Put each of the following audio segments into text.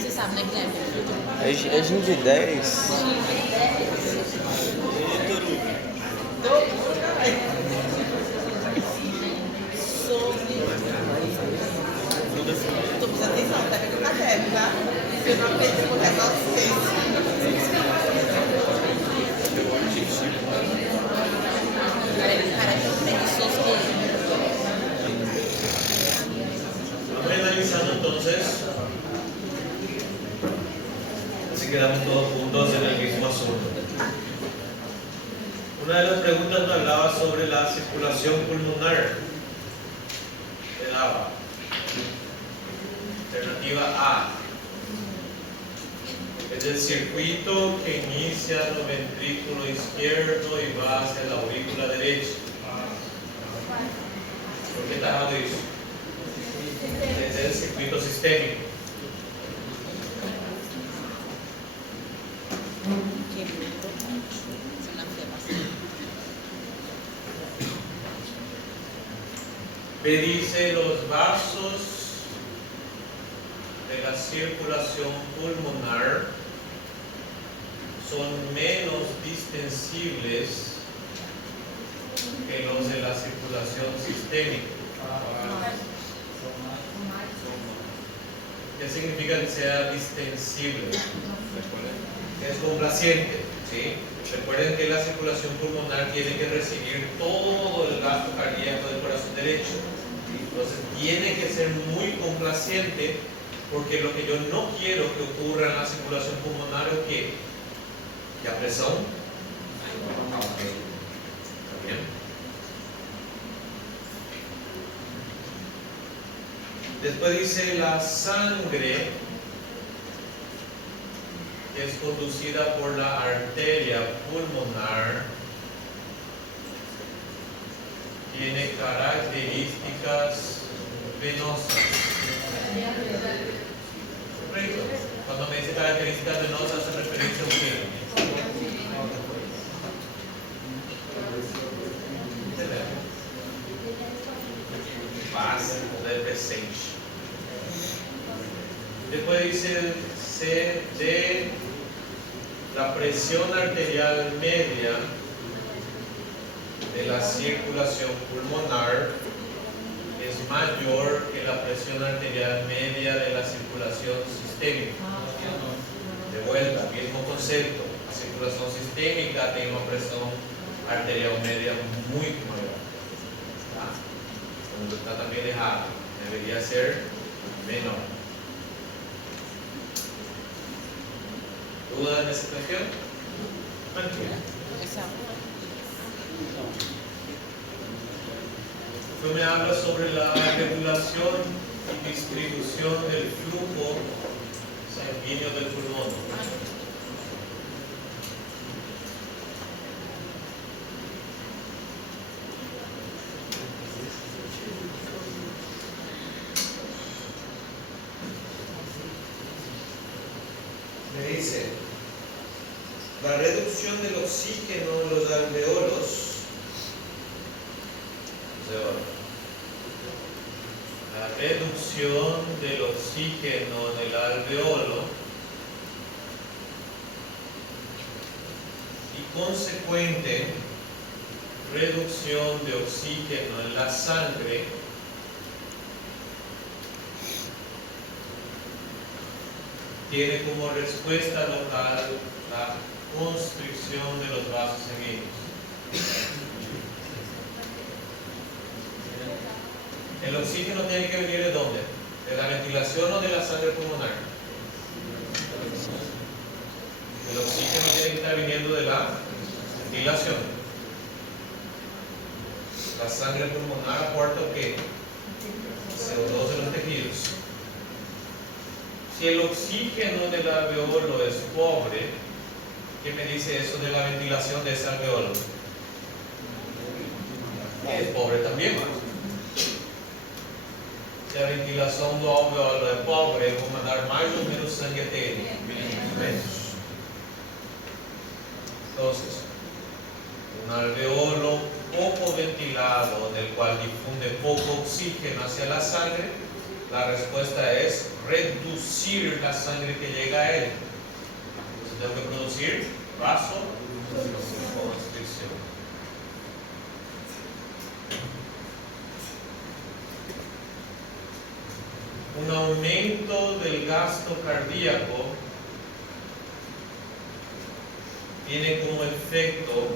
Mas você sabe, né, Guilherme? É Gin de 10. Tô prestando atenção, pega no caderno, tá? Se eu não aprender, eu vou levar vocês. Cara, é tão preguiçoso que ele. Analizando entonces, así quedamos todos juntos en el mismo asunto. Una de las preguntas nos hablaba sobre la circulación pulmonar del agua. Alternativa A es el circuito que inicia en el ventrículo izquierdo y va hacia la aurícula derecha. ¿Por qué está hablando de eso? Es el circuito sistémico. Que é importante. Você não quer bastante. B dice los vasos de la circulación pulmonar son menos distensibles que los de la circulación sistémica. ¿Qué significa que sea distensible? Es complaciente, ¿sí? Recuerden que la circulación pulmonar tiene que recibir todo el gasto cardíaco del corazón derecho. Entonces tiene que ser muy complaciente, porque lo que yo no quiero que ocurra en la circulación pulmonar es que la presión. ¿Está bien? Después dice la sangre que es conducida por la arteria pulmonar tiene características venosas. Correcto. Cuando me dice características venosas hace referencia a un qué. Paz del presente. Después dice C, D, la presión arterial media de la circulación pulmonar es mayor que la presión arterial media de la circulación sistémica. De vuelta, mismo concepto. La circulación sistémica tiene una presión arterial media muy mayor. Cuando está también dejada, debería ser menor. ¿Duda en esa cuestión? Tranquilo. Después me habla sobre la regulación y distribución del flujo sanguíneo del pulmón. Me dice, la reducción del oxígeno en los alveolos. La reducción del oxígeno en el alveolo y consecuente reducción de oxígeno en la sangre tiene como respuesta local la constricción de los vasos sanguíneos. ¿El oxígeno tiene que venir de dónde? ¿De la ventilación o de la sangre pulmonar? El oxígeno tiene que estar viniendo de la ventilación. La sangre pulmonar aporta ¿qué? CO2 de los tejidos. Si el oxígeno del alveolo es pobre, ¿qué me dice eso de la ventilación de ese alveolo? Es pobre también. Si la ventilación do alveolo é pobre, eu vou mandar mais ou menos sangue até ele. Menos. Entonces, un alveolo poco ventilado, en el cual difunde poco oxígeno hacia la sangre, la respuesta es reducir la sangre que llega a él. Entonces tengo que producir vasoconstricción. Un aumento del gasto cardíaco tiene como efecto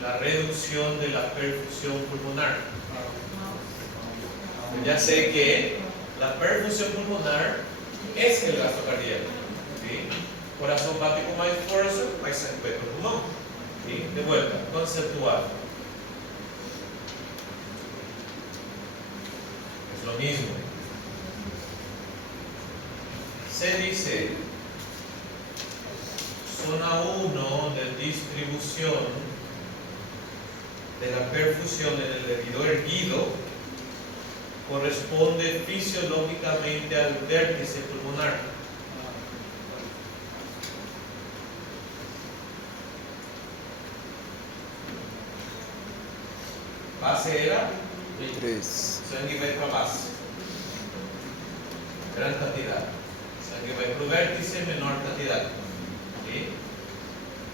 la reducción de la perfusión pulmonar. Ya sé que la perfusión pulmonar es el gasto cardíaco. ¿Sí? Corazón bate con más fuerza, más sangre para el pulmón. ¿Sí? De vuelta, conceptual. Es lo mismo. Se dice zona 1 de distribución de la perfusión en el debido erguido corresponde fisiológicamente al vértice pulmonar. Base era 3. sangue vai para base, gran cantidad. Sangue vai para o vértice, menor cantidad. ¿Sí?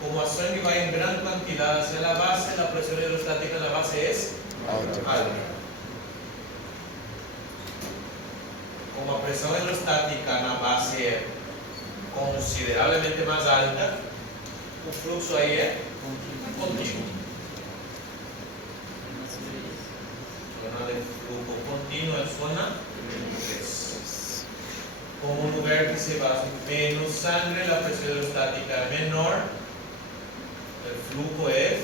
Como a sangue va en gran cantidad hacia la base, la presión hidrostática en la base es alta. Como a presión hidrostática en la base es considerablemente más alta, el flujo ahí es continuo. Zona de flujo continuo es zona 3. Como no vértice va menos sangre, la presión hidrostática es menor, el flujo es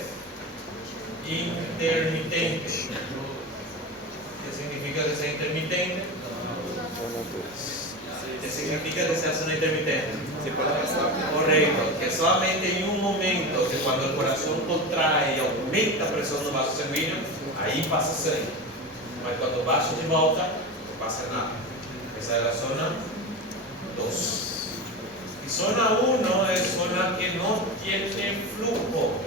intermitente. ¿Qué significa que sea intermitente? ¿Qué significa que sea zona intermitente? Correcto, que solamente en un momento que cuando el corazón contrae y aumenta la presión no vaso sanguíneo, ahí pasa sangue. Mas cuando baja de volta, no pasa nada. Esa es la zona 2. Y zona 1 es zona que no tiene flujo.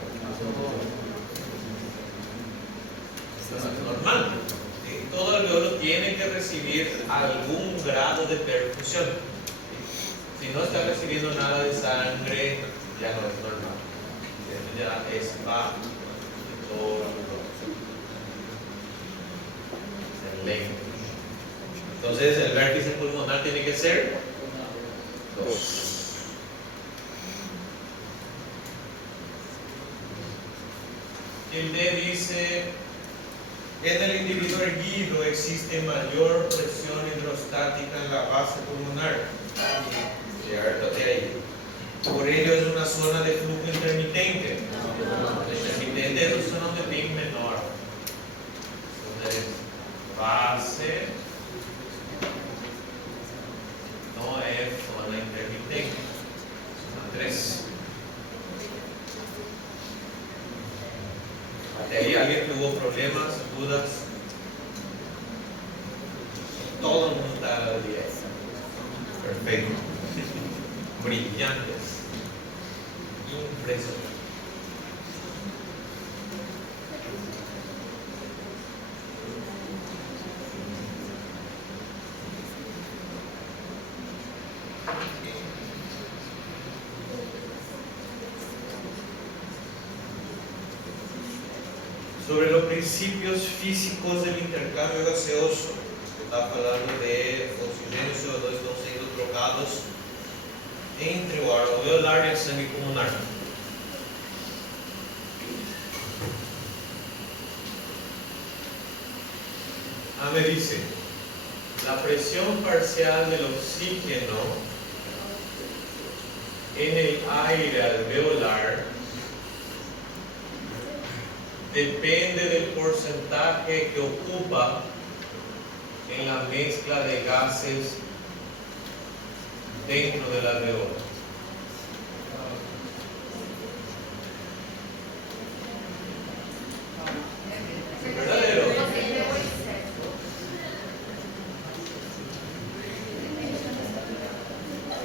Zona normal. Todo alveolo tiene que recibir algún grado de perfusión. Si no está recibiendo nada de sangre, ya no es normal. Ya es bajo todo el lento. Entonces el vértice pulmonar tiene que ser 2. El D dice: en el individuo erguido existe mayor presión hidrostática en la base pulmonar. Cierto, de ahí. Por ello es una zona de flujo intermitente. Intermitente es una zona donde tem menor. Entonces, base no es zona intermitente. Zona 3. ¿De ahí alguien tuvo problemas, dudas? Todo el mundo está al 10. Perfecto. Brillantes. Impresionantes. Sobre los principios físicos del intercambio gaseoso, está hablando de oxígeno y CO2 estão sendo trocados entre o ar alveolar y el sangue pulmonar. Me dice, la presión parcial del oxígeno en el aire alveolar depende del porcentaje que ocupa en la mezcla de gases dentro del alveolo. ¿Verdadero?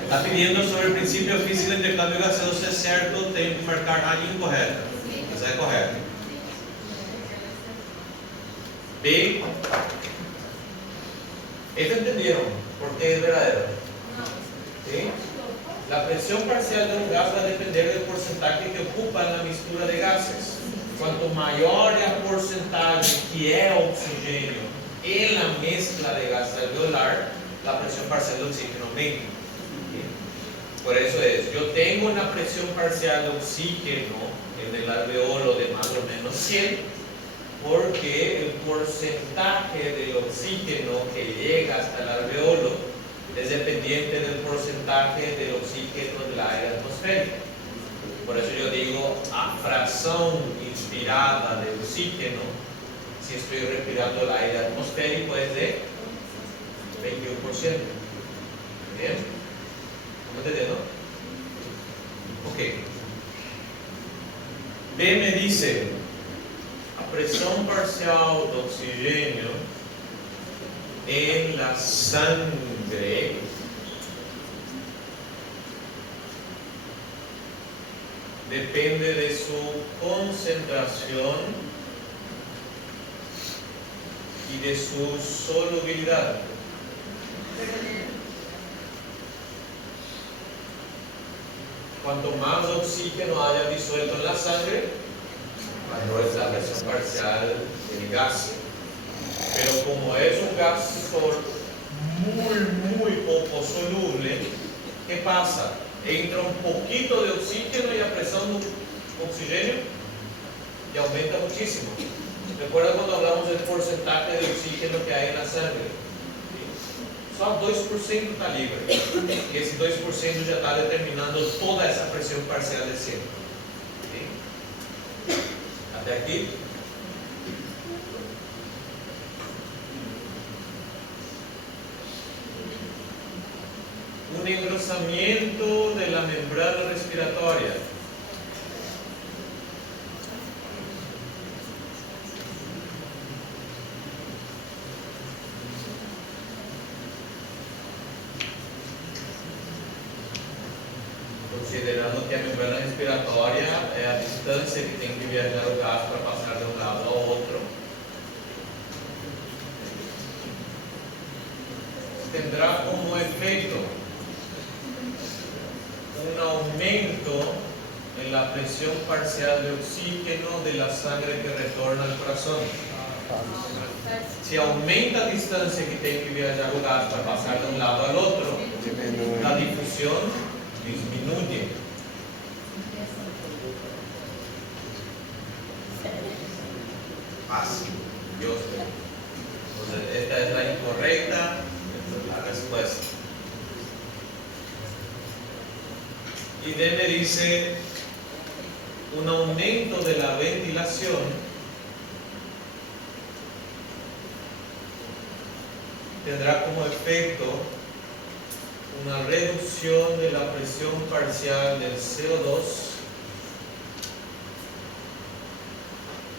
Está pidiendo sobre el principio físico de intercambio gaseoso, es cierto, tengo que marcar algo incorrecto. Mas é correto. B. Eles entenderam? porque es verdadero. ¿Sí? La presión parcial de un gas va a depender del porcentaje que ocupa en la mixtura de gases. Cuanto mayor el porcentaje que es oxígeno en la mezcla de gas alveolar, la presión parcial de oxígeno aumenta. Por eso es, yo tengo una presión parcial de oxígeno en el alveolo de más o menos 100, porque el porcentaje del oxígeno que llega hasta el alveolo es dependiente del porcentaje del oxígeno del aire atmosférico. Por eso yo digo, a fracción inspirada de oxígeno, si estoy respirando el aire atmosférico, es de 21%. ¿Bien? ¿Cómo te entiendo? Ok. B me dice, a presión parcial de oxígeno en la sangre depende de su concentración y de su solubilidad. Cuanto más oxígeno haya disuelto en la sangre, mayor es la presión parcial del gas. Pero como es un gas muy poco soluble, ¿qué pasa? Entra un poquito de oxígeno y la presión de oxígeno y aumenta muchísimo. ¿Recuerda cuando hablamos del porcentaje de oxígeno que hay en la sangre? Só 2% está libre. Y ese 2% ya está determinando toda esa presión parcial de 100. ¿Sí? ¿Hasta aquí? Un engrosamiento de la membrana respiratoria. Considerando que a membrana respiratoria é a distância que tem que viajar o gás para passar de um lado ao outro. Tendrá como efeito un aumento en la presión parcial de oxígeno de la sangre que retorna al corazón. Si aumenta la distancia que tiene que viajar el gas para pasar de un lado al otro, la difusión disminuye. Fácil. Entonces, esta es la incorrecta, esta es la respuesta. Y D me dice un aumento de la ventilación tendrá como efecto una reducción de la presión parcial del CO2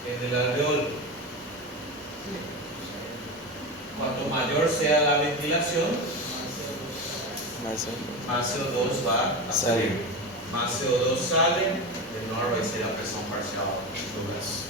en el alveolo. Cuanto mayor sea la ventilación, más CO2 va a salir. Más CO2 sale, menor va a ser la presión parcial del gas.